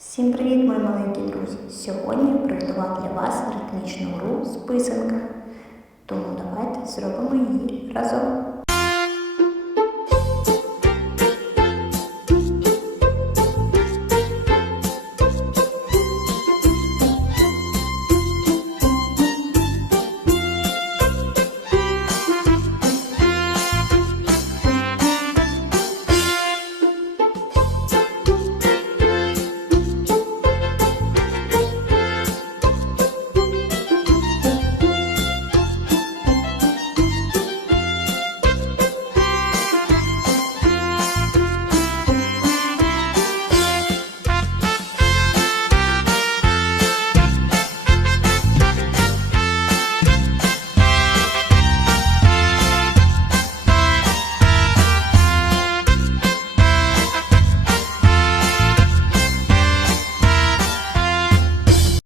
Всім привіт, мої маленькі друзі! Сьогодні я приготував для вас ритмічну гру з писанками. Тому давайте зробимо її разом.